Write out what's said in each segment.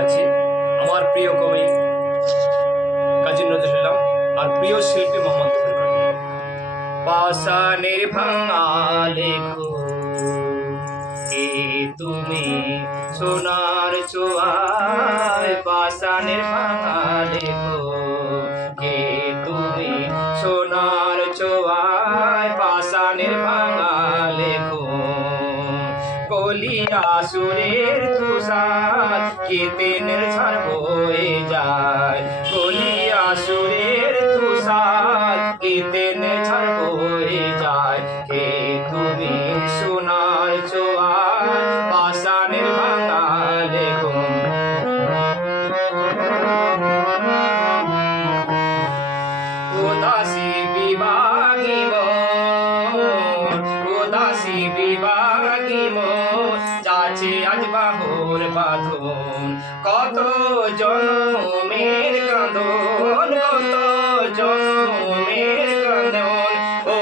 আছে আমার প্রিয় কবি কাজী নজরুল ইসলাম আর প্রিয় শিল্পী মোহাম্মদ রফিউল কাদের। পাষাণের ভাঙা লেখো কে তুমি সোনার চোয়ায়, পাষাণের ভাঙা লেখো কে তুমি সোনার চোয়ায়, পাষাণের ভাঙা লেখো কলিয়া সুরের তুষার কীর্তনের ঝড় বয়ে যায়, কলিয়া সুরের তুষার কীর্তনের ঝড় বয়ে যায়, কে তুমি সোনার চোয়ার পাষাণের ভাঙা লেখো। উদাসী বিভাগী মন, উদাসী বিভাগী মন যাচ্ছে আজ বাহুর বাঁধন, কত জনমের কাঁদন, কত জনমের কাঁদন ও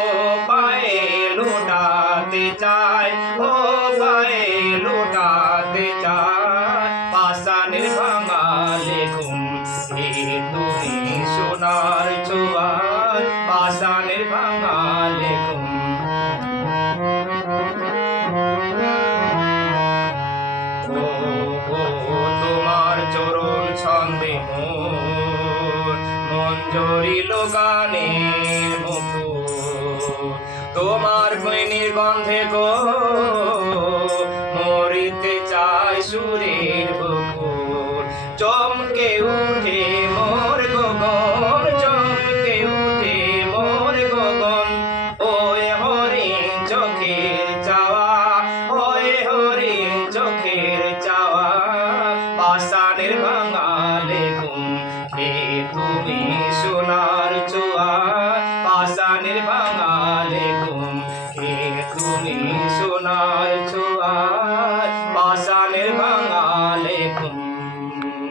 পায়ে লুটাতে চায়, ও পায়ে লুটাতে চায়, পাষাণের ভাঙা লেখো হে তুমি সোনার চোয়ার, পাষাণের ভাঙা লেখো। তোমার চরণ ছন্দে মন জড়িল গানের মুকুর, তোমার খৈনির গন্ধে গো মরিতে চায় সুরের বুকুর, চমকে উঠে মোর গগন, চমকে উঠে মোর গগন, ওই হরিণ চোখের চাওয়া, ওই হরিণ চোখের চাওয়া, পাষাণের ভাঙা লেখো হে তুমি সোনা